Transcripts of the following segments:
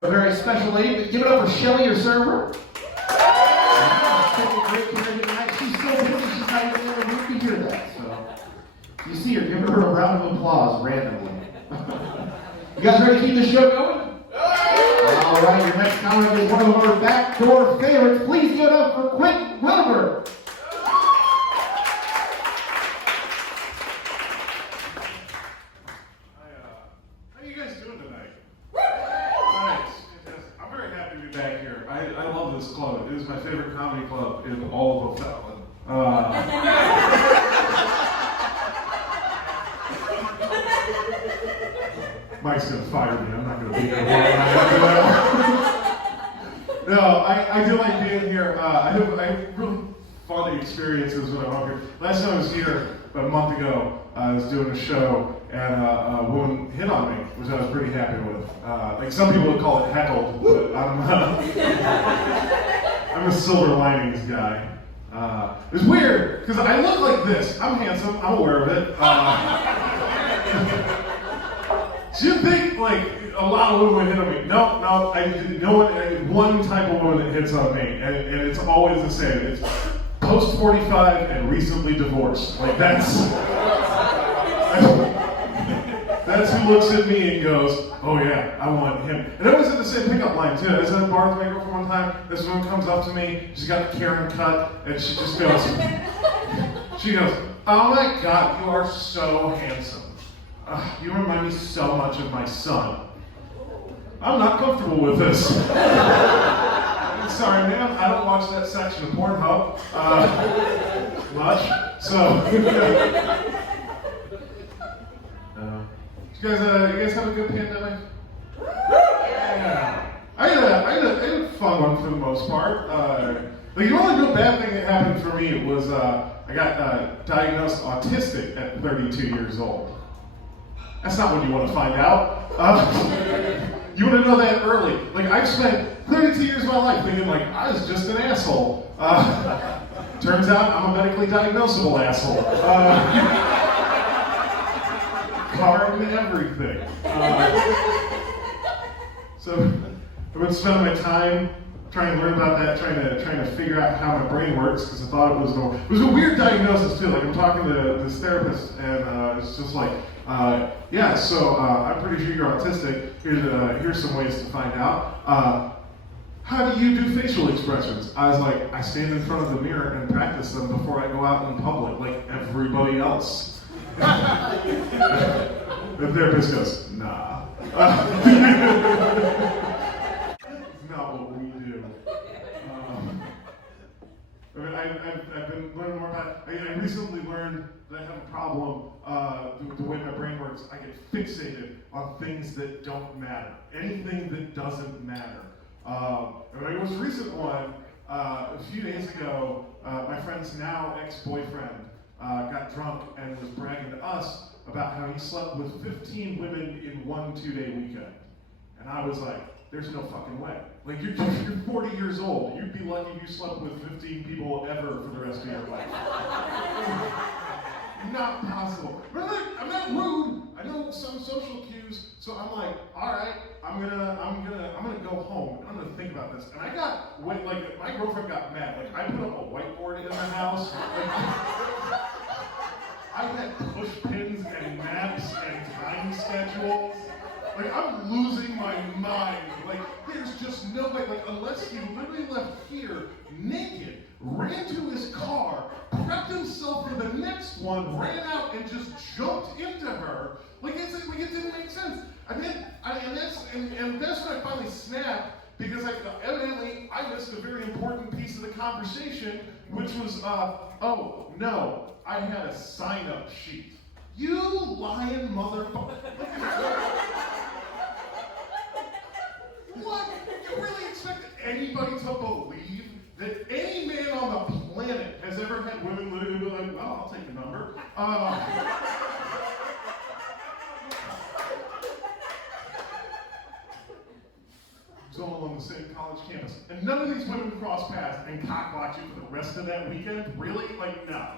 A very special lady. Give it up for Shelly, your server. Taking great care of you tonight. She's so busy, she's not even in the room to hear that. So, you see her, give her a round of applause randomly. You guys ready to keep this show going? All right, your next comment is one of our Backdoor favorites. Please give it up for Quentin Wilbur. How you guys doing tonight? Nice. I'm very happy to be back here. I love this club. It is my favorite comedy club in all of O'Fallon. Mike's gonna fire me. I'm not gonna be here long after that. No, I do like being here. I have really fun experiences when I'm up here. Last time I was here about a month ago, I was doing a show and a woman hit on me, which I was pretty happy with. Like some people would call it heckled, but I'm a silver linings guy. It's weird because I look like this. I'm handsome. I'm aware of it. So you think like a lot of women would hit on me? No, one type of woman that hits on me, and it's always the same. It's post 45 and recently divorced. Like that's who looks at me and goes, oh yeah, I want him. And I always had the same pickup line too. I was at a bar with my girlfriend one time. This woman comes up to me. She's got the Karen cut, and she just goes, oh my God, you are so handsome. You remind me so much of my son. I'm not comfortable with this. Sorry, ma'am, I don't watch that section of Pornhub much. So, you guys have a good pandemic? Yeah. I had a fun one for the most part. The only real bad thing that happened for me was I got diagnosed autistic at 32 years old. That's not what you want to find out. You want to know that early. Like, I've spent 32 years of my life thinking, like, I was just an asshole. Turns out I'm a medically diagnosable asshole. Carved and everything. So, I've been spending my time trying to learn about that, trying to figure out how my brain works, because I thought it was normal. It was a weird diagnosis, too. Like, I'm talking to this therapist, and it's just like, I'm pretty sure you're autistic. Here's some ways to find out. How do you do facial expressions? I was like, I stand in front of the mirror and practice them before I go out in public, like everybody else. The therapist goes, nah. It's not what we do. I've been learning more about it. I recently learned that I have a problem with the way my brain works. I get fixated on things that don't matter. Anything that doesn't matter. And my most recent one, a few days ago, my friend's now ex-boyfriend got drunk and was bragging to us about how he slept with 15 women in one 2-day weekend. And I was like, there's no fucking way. Like, you're 40 years old. You'd be lucky if you slept with 15 people ever for the rest of your life. Not possible. But I'm not rude. I know some social cues, so I'm like, all right, I'm gonna go home. I'm gonna think about this. And my girlfriend got mad. Like, I put up a whiteboard in the house. Like, I had push pins and maps and time schedules. Like, I'm losing my mind. Like, there's just no way. Like, unless he literally left here naked, ran to his car, prepped himself for the next one, ran out and just jumped into her. Like, it didn't make sense. And that's when I finally snapped, because evidently I missed a very important piece of the conversation, which was, oh no, I had a sign-up sheet. You lying motherfucker. What? You really expect anybody to believe that any man on the planet has ever had women literally be like, well, I'll take a number. It was all along the same college campus. And none of these women cross paths and cock-block you for the rest of that weekend? Really? Like, no.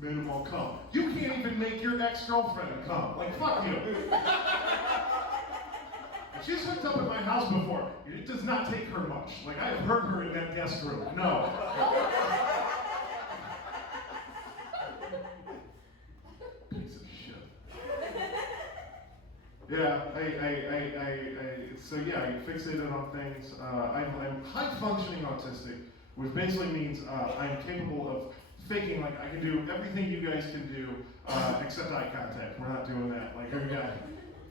Men won't come. You can't even make your ex-girlfriend come. Like, fuck you. She's hooked up at my house before. It does not take her much. Like, I have heard her in that guest room. No. Piece of shit. Yeah, so yeah, you fixated on things. I'm high-functioning autistic, which basically means I'm capable of faking, like, I can do everything you guys can do, except eye contact. We're not doing that. Like,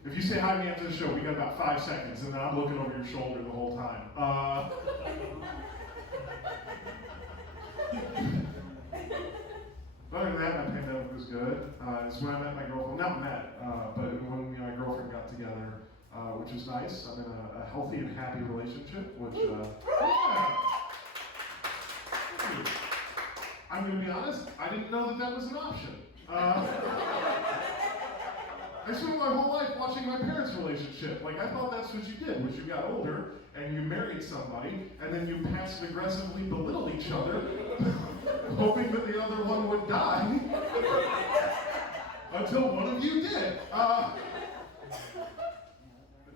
if you say hi to me after the show, we got about 5 seconds, and then I'm looking over your shoulder the whole time. Other than that, my pandemic was good. It's when I met my girlfriend, not met, but when me and my girlfriend got together, which was nice. I'm in a healthy and happy relationship, which, yeah. I'm gonna be honest, I didn't know that was an option. I spent my whole life watching my parents' relationship. Like, I thought that's what you did, was you got older, and you married somebody, and then you passive aggressively belittled each other, hoping that the other one would die, until one of you did. But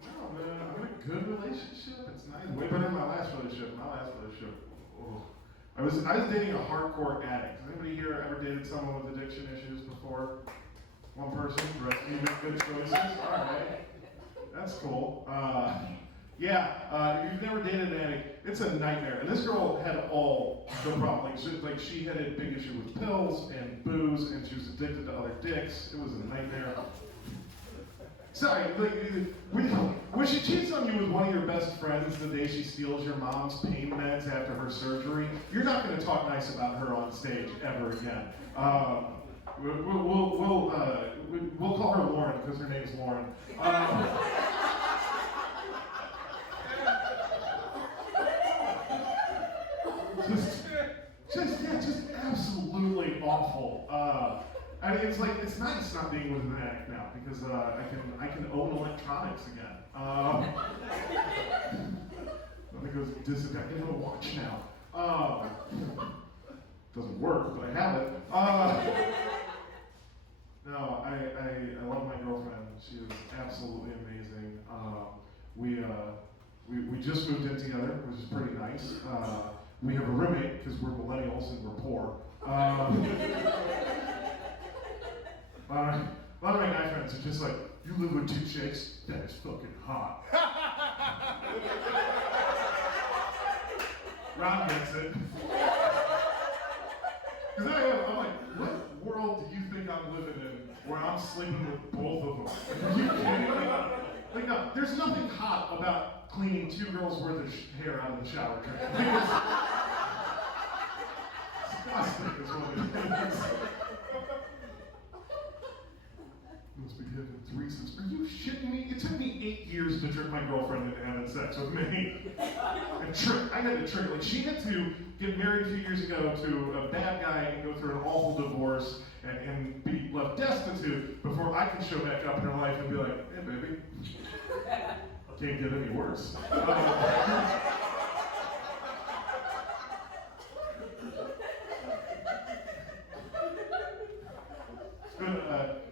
no, I'm in a good relationship. It's nice. Way better than my last relationship. Oh. I was dating a hardcore addict. Has anybody here ever dated someone with addiction issues before? One person, the rest of you make good choices. All right, that's cool. If you've never dated an addict, it's a nightmare. And this girl had all the problems. Like, she had a big issue with pills and booze, and she was addicted to other dicks. It was a nightmare. Sorry, when she cheats on you with one of your best friends the day she steals your mom's pain meds after her surgery, you're not going to talk nice about her on stage ever again. We'll call her Lauren because her name's Lauren. Just absolutely awful. I mean, it's nice not being with an addict now because I can own electronics again. Nothing goes disconnected. I have a watch now. Doesn't work, but I have it. No, I love my girlfriend. She is absolutely amazing. We just moved in together, which is pretty nice. We have a roommate because we're millennials and we're poor. A lot of my guy friends are just like, you live with 2 chicks? That is fucking hot. Rob gets it. Because I'm like, what world do you think I'm living in where I'm sleeping with both of them? Are you kidding me? Like, no, there's nothing hot about cleaning 2 girls' worth of hair out of the shower tray. Disgusting is what it is. Must be having threesomes. Are you shitting me? It took me 8 years to trick my girlfriend into having sex with me. And I had to trick her. Like, she had to get married a few years ago to a bad guy and go through an awful divorce and be left destitute before I could show back up in her life and be like, hey, baby, can't get any worse.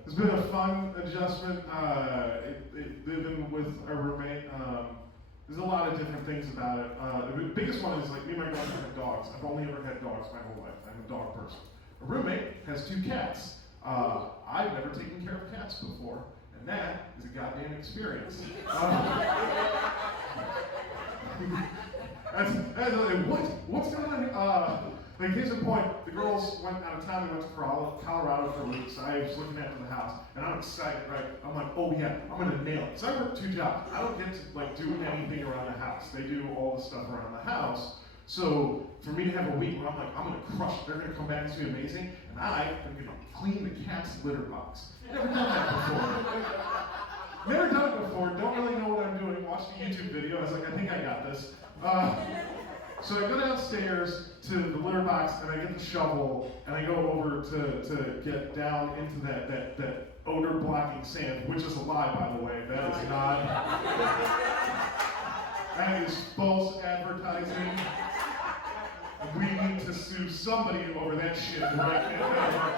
It's been a fun adjustment, living with a roommate. There's a lot of different things about it. The biggest one is, like, me and my girlfriend have dogs. I've only ever had dogs my whole life. I'm a dog person. A roommate has 2 cats. I've never taken care of cats before, and that is a goddamn experience. What's going on here? Like, here's the point. The girls went out of town. They went to Colorado for a week, so I was looking after the house, and I'm excited, right? I'm like, oh yeah, I'm gonna nail it. So I work 2 jobs. I don't get to, like, do anything around the house. They do all the stuff around the house. So for me to have a week where I'm like, I'm gonna crush it. They're gonna come back and it's gonna be amazing, and I am gonna clean the cat's litter box. Never done that before. Never done it before. Don't really know what I'm doing. Watched a YouTube video. I was like, I think I got this. So I go downstairs to the litter box and I get the shovel and I go over to get down into that odor blocking sand, which is a lie, by the way. That is not. That is false advertising. We need to sue somebody over that shit right now.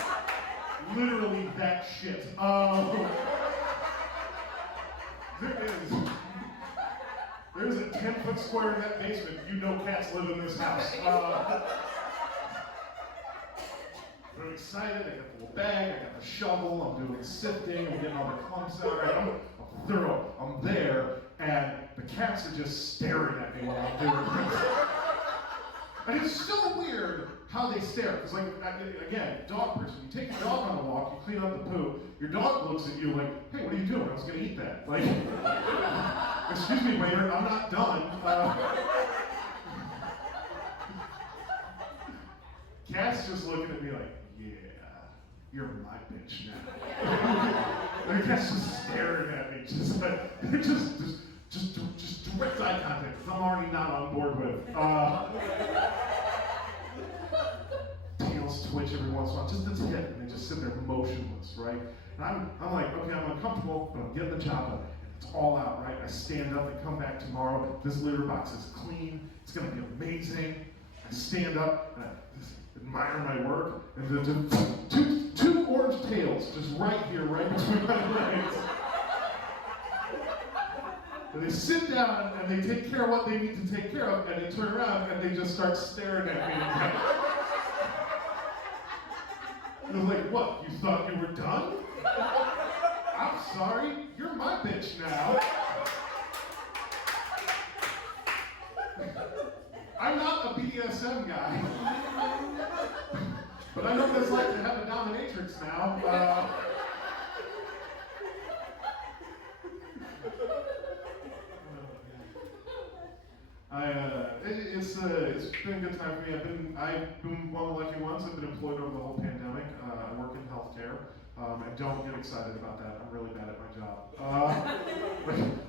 Literally that shit. There is. There's a 10-foot square in that basement. You know cats live in this house. I'm excited. I got the little bag. I got the shovel. I'm doing the sifting. I'm getting all the clumps out. Right? I'm thorough. I'm there, and the cats are just staring at me while I'm doing this. And it's so weird how they stare. Because, like, again, dog person, you take your dog on a walk, you clean up the poo, your dog looks at you like, hey, what are you doing? I was going to eat that. Like, excuse me, waiter, I'm not done. Cat's just looking at me like, yeah, you're my bitch now. The cat's just staring at me, just like, just direct eye contact, because I'm already not on board with. Tails twitch every once in a while, just the tip, and they just sit there motionless, right? And I'm like, okay, I'm uncomfortable, but I'm getting the job done. It's all out, right? I stand up and come back tomorrow. This litter box is clean. It's gonna be amazing. I stand up and I just admire my work, and then two orange tails just right here, right between my legs. And they sit down and they take care of what they need to take care of, and they turn around and they just start staring at me. And I was like, what, you thought you were done? I'm sorry, you're my bitch now. I'm not a BDSM guy. But I know what it's like to have a dominatrix now. It's been a good time for me. I've been one of the lucky ones. I've been employed over the whole pandemic. I work in healthcare. I don't get excited about that. I'm really bad at my job.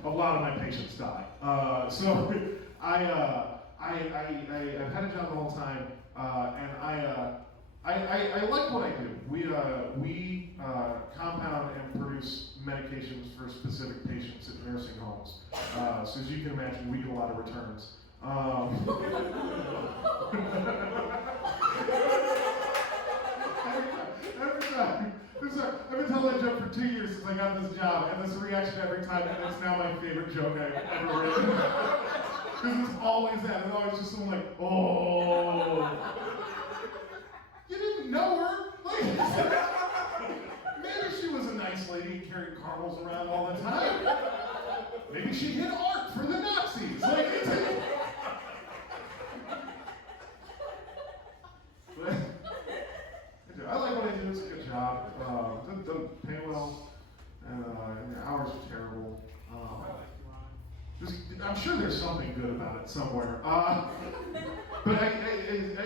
A lot of my patients die. So I've had a job the whole time, and I like what I do. We compound and produce medications for specific patients at nursing homes. So as you can imagine, we get a lot of returns. Every time. I've been telling that joke for 2 years since I got this job, and this reaction every time, and it's now my favorite joke I've ever written. Because it's always that. It's always just someone like, oh. You didn't know her? Like, maybe she was a nice lady and carried caramels around all the time. Maybe she hid art for the Nazis. Like, I like what I do. It's a good job. Doesn't pay well, and the hours are terrible. I'm sure there's something good about it somewhere. But I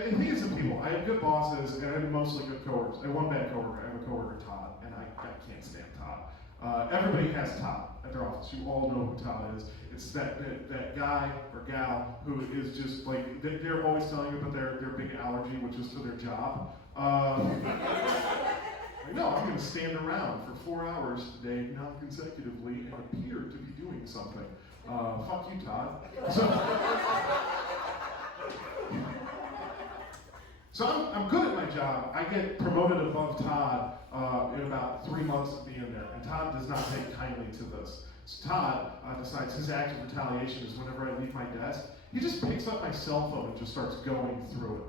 think it's the people. I have good bosses, and I have mostly good coworkers. I have one bad coworker. I have a coworker, Todd, and I can't stand Todd. Everybody has Todd at their office. You all know who Todd is. It's that guy or gal who is just like, they're always telling you about their big allergy, which is to their job. No, I'm going to stand around for 4 hours today, non-consecutively, and appear to be doing something. Fuck you, Todd. So I'm good at my job. I get promoted above Todd in about 3 months of being there, and Todd does not take kindly to this. So Todd decides his act of retaliation is whenever I leave my desk, he just picks up my cell phone and just starts going through it.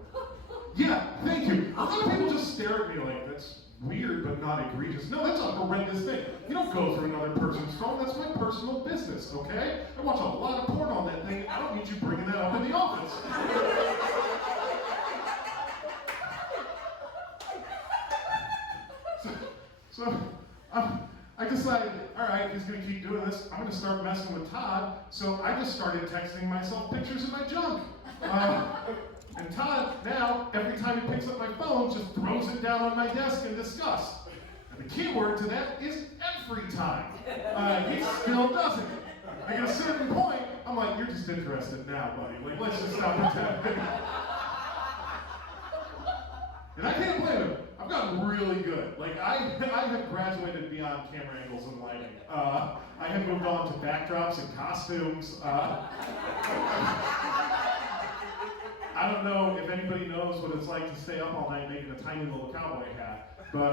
Yeah, thank you. A lot of people just stare at me like, that's weird but not egregious. No, that's a horrendous thing. You don't go through another person's phone. That's my personal business, okay? I watch a lot of porn on that thing. I don't need you bringing that up in the office. So I decided, all right, he's going to keep doing this. I'm going to start messing with Todd. So I just started texting myself pictures of my junk. And Todd, now, every time he picks up my phone, just throws it down on my desk in disgust. And the key word to that is every time. He still does it. Like at a certain point, I'm like, you're just interested now, buddy. Like, let's just stop pretending. And I can't blame him. I've gotten really good. Like, I have graduated beyond camera angles and lighting. I have moved on to backdrops and costumes. I don't know if anybody knows what it's like to stay up all night making a tiny little cowboy hat, but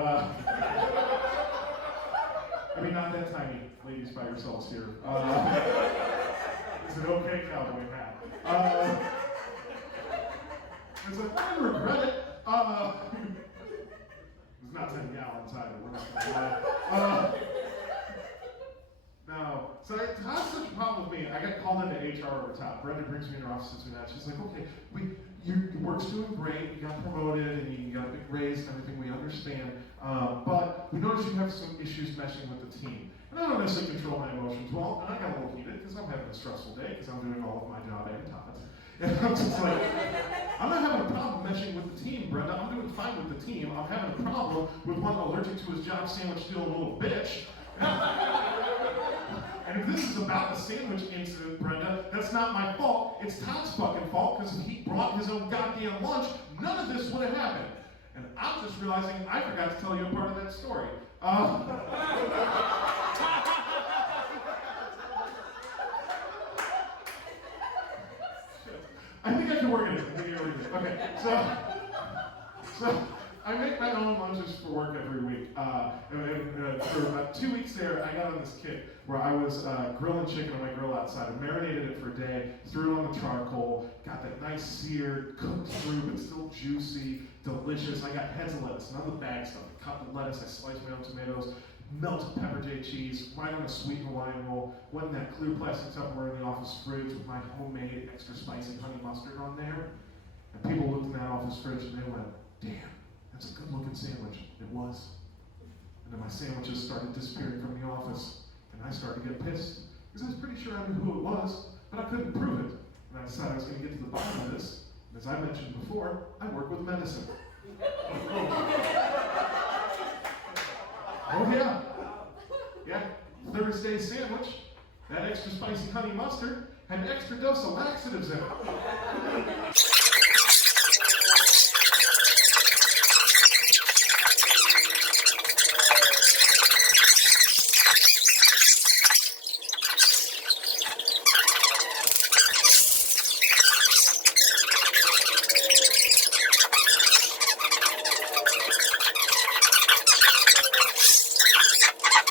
I mean, not that tiny, ladies by yourselves here. It's an okay cowboy hat. It's like, I regret it. It's not 10 gallons either, we're not gonna lie. No, so Todd's such a problem with me. I got called into HR over top. Brenda brings me in her office, sits me down. She's like, okay, your work's doing great. You got promoted and you got a big raise and everything. We understand, but we noticed you have some issues meshing with the team. And I don't necessarily control my emotions well, and I got a little heated because I'm having a stressful day because I'm doing all of my job and Todd's. And I'm just like, I'm not having a problem meshing with the team, Brenda. I'm doing fine with the team. I'm having a problem with one allergic to his job sandwich stealing little bitch. And if this is about the sandwich incident, Brenda, that's not my fault. It's Todd's fucking fault because if he brought his own goddamn lunch, none of this would have happened. And I'm just realizing I forgot to tell you a part of that story. I think I can work it in. Okay, so I make my own lunches for work every week. And for about 2 weeks there, I got on this kick where I was grilling chicken on my grill outside. I marinated it for a day, threw it on the charcoal, got that nice seared, cooked through, but still juicy, delicious. I got heads of lettuce, none of the bag stuff. I cut the lettuce, I sliced my own tomatoes, melted pepper jack cheese, right on a sweet Hawaiian roll, went in that clear plastic Tupperware in the office fridge with my homemade extra spicy honey mustard on there. And people looked in that office fridge and they went, damn, that's a good looking sandwich. It was. And then my sandwiches started disappearing from the office, and I started to get pissed because I was pretty sure I knew who it was, but I couldn't prove it. And I decided I was going to get to the bottom of this. And as I mentioned before, I work with medicine. Oh yeah. Yeah, Thursday sandwich, that extra spicy honey mustard, had an extra dose of laxatives in it.